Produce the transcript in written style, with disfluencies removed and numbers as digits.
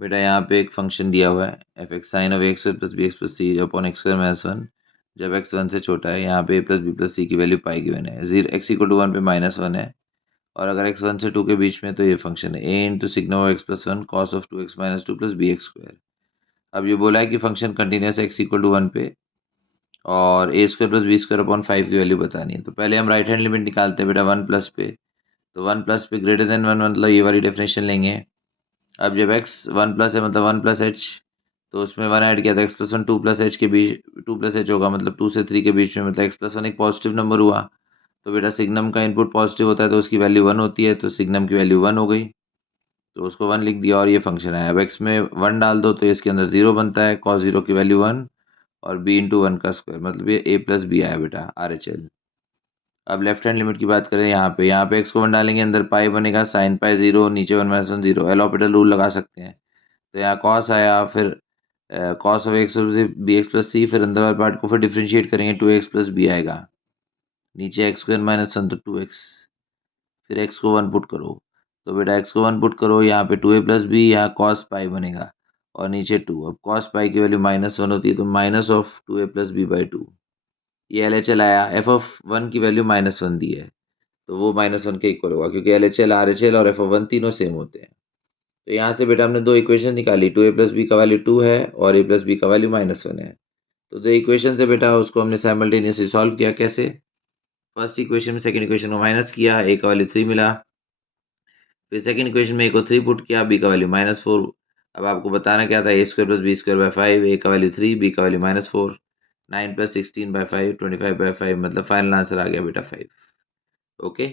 बेटा यहाँ पे एक फंक्शन दिया हुआ है f x sine of x plus b x plus c upon x square minus one, जब एक्स वन से छोटा है। यहाँ पे a plus b plus c की वैल्यू पाई गिवन है, zero x equal to one पे माइनस वन है, और अगर एक्स वन से टू के बीच में तो ये फंक्शन है a into sigma x plus one cos of two x minus two plus b x square. अब ये बोला है कि function continuous x equal to one पे और a square plus b square upon five की वैल्यू बतानी है। तो पहले हम राइट हैंड लिमिट निकालते हैं बेटा वन प्लस पे, तो वन प्लस पे ग्रेटर देन वन मतलब ये वाली डेफिनेशन लेंगे। अब जब एक्स वन प्लस है मतलब वन प्लस एच, तो उसमें वन ऐड किया था x plus one two plus H के बीच, टू प्लस एच होगा मतलब टू से थ्री के बीच में, मतलब एक्स प्लस वन एक पॉजिटिव नंबर हुआ। तो बेटा सिग्नम का इनपुट पॉजिटिव होता है तो उसकी वैल्यू वन होती है, तो सिग्नम की वैल्यू वन हो गई, तो उसको वन लिख दिया और ये फंक्शन है। अब एक्स में वन डाल दो तो इसके अंदर जीरो बनता है, कॉस जीरो की वैल्यू वन और बी इंटू वन का स्क्वायर, मतलब ये ए प्लस बी आया बेटा आर एच एल। अब लेफ्ट हैंड लिमिट की बात करें, यहाँ पे एक्स को वन डालेंगे, अंदर पाई बनेगा, साइन पाई जीरो, नीचे one minus one zero, L Hopital rule लगा सकते हैं। तो यहाँ कॉस आया, फिर cos of x b x plus c, फिर अंदर वाले पार्ट को फिर डिफ्रेंशिएट करेंगे, टू एक्स प्लस बी आएगा, नीचे एक्स स्क्वायर माइनस वन तो टू एक्स, फिर एक्स को वन पुट करो, तो बेटा एक्स को वन पुट करो, यहाँ पे टू ए प्लस बी, यहाँ कॉस पाई बनेगा और नीचे टू। अब कॉस पाई की वैल्यू माइनस वन होती है तो minus of two a plus b by two, ये एल एच एल आया। एफ ऑफ वन की वैल्यू माइनस वन दी है तो वो माइनस वन के इक्वल होगा, क्योंकि L H L R H L और एफ ऑफ वन तीनों सेम होते हैं। तो यहाँ से बेटा हमने दो इक्वेशन निकाली, टू ए प्लस बी का वैल्यू टू है और ए प्लस बी का वैल्यू माइनस वन है। तो दो इक्वेशन से बेटा उसको हमने साइमल्टेनियसली सॉल्व किया। कैसे? फर्स्ट इक्वेशन में सेकंड इक्वेशन को माइनस किया, ए का वैल्यू थ्री मिला, फिर सेकंड इक्वेशन में ए को थ्री पुट किया, बी का वैल्यू माइनस फोर। अब आपको बताना क्या था, a square plus b square by five, a का वैल्यू थ्री, बी का value minus four, nine plus sixteen by five, 25 by five, मतलब फाइनल आंसर आ गया बेटा फाइव। ओके।